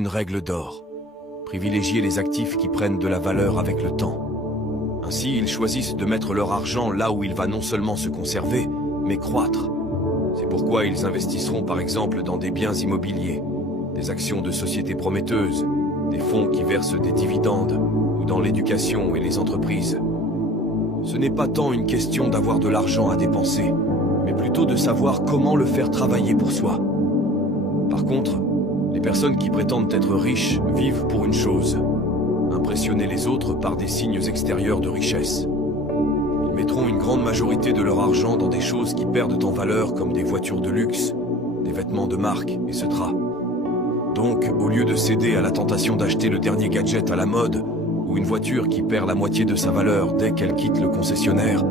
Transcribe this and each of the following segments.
une règle d'or. Privilégier les actifs qui prennent de la valeur avec le temps. Ainsi, ils choisissent de mettre leur argent là où il va non seulement se conserver, mais croître. C'est pourquoi ils investisseront par exemple dans des biens immobiliers, des actions de sociétés prometteuses, des fonds qui versent des dividendes, ou dans l'éducation et les entreprises. Ce n'est pas tant une question d'avoir de l'argent à dépenser, mais plutôt de savoir comment le faire travailler pour soi. Par contre, les personnes qui prétendent être riches vivent pour une chose: impressionner les autres par des signes extérieurs de richesse. Ils mettront une grande majorité de leur argent dans des choses qui perdent en valeur comme des voitures de luxe, des vêtements de marque, etc. Donc, au lieu de céder à la tentation d'acheter le dernier gadget à la mode, ou une voiture qui perd la moitié de sa valeur dès qu'elle quitte le concessionnaire,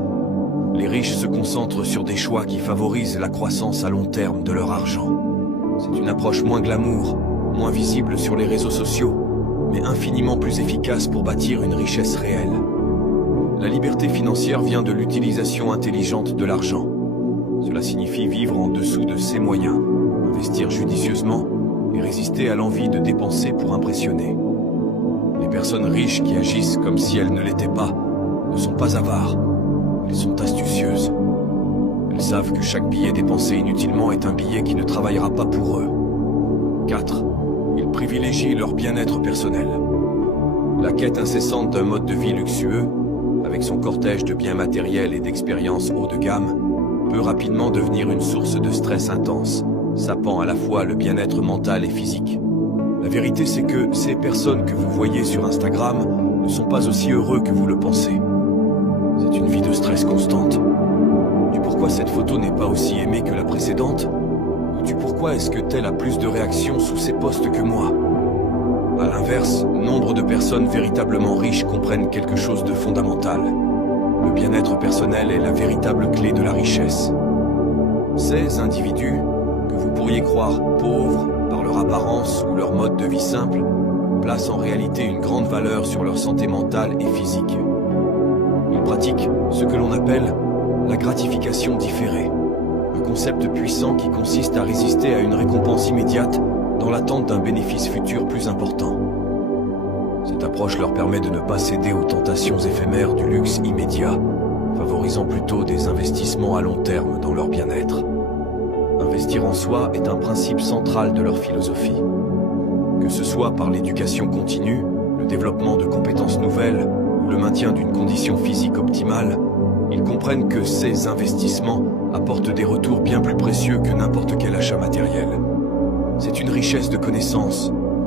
les riches se concentrent sur des choix qui favorisent la croissance à long terme de leur argent. C'est une approche moins glamour, moins visible sur les réseaux sociaux, mais infiniment plus efficace pour bâtir une richesse réelle. La liberté financière vient de l'utilisation intelligente de l'argent. Cela signifie vivre en dessous de ses moyens, investir judicieusement et résister à l'envie de dépenser pour impressionner. Les personnes riches qui agissent comme si elles ne l'étaient pas ne sont pas avares, elles sont astucieuses. Elles savent que chaque billet dépensé inutilement est un billet qui ne travaillera pas pour eux. 4. Ils privilégient leur bien-être personnel. La quête incessante d'un mode de vie luxueux, avec son cortège de biens matériels et d'expériences haut de gamme, peut rapidement devenir une source de stress intense, sapant à la fois le bien-être mental et physique. La vérité, c'est que ces personnes que vous voyez sur Instagram ne sont pas aussi heureux que vous le pensez. C'est une vie de stress constante. Du pourquoi cette photo n'est pas aussi aimée que la précédente, ou du pourquoi est-ce que tel a plus de réactions sous ses posts que moi. À l'inverse, nombre de personnes véritablement riches comprennent quelque chose de fondamental. Le bien-être personnel est la véritable clé de la richesse. Ces individus, que vous pourriez croire pauvres par leur apparence ou leur mode de vie simple, placent en réalité une grande valeur sur leur santé mentale et physique. Ils pratiquent ce que l'on appelle la gratification différée, un concept puissant qui consiste à résister à une récompense immédiate dans l'attente d'un bénéfice futur plus important. Cette approche leur permet de ne pas céder aux tentations éphémères du luxe immédiat, favorisant plutôt des investissements à long terme dans leur bien-être. Investir en soi est un principe central de leur philosophie. Que ce soit par l'éducation continue, le développement de compétences nouvelles ou le maintien d'une condition physique optimale, ils comprennent que ces investissements apportent des retours bien plus précieux que n'importe quel achat matériel. C'est une richesse de connaissances,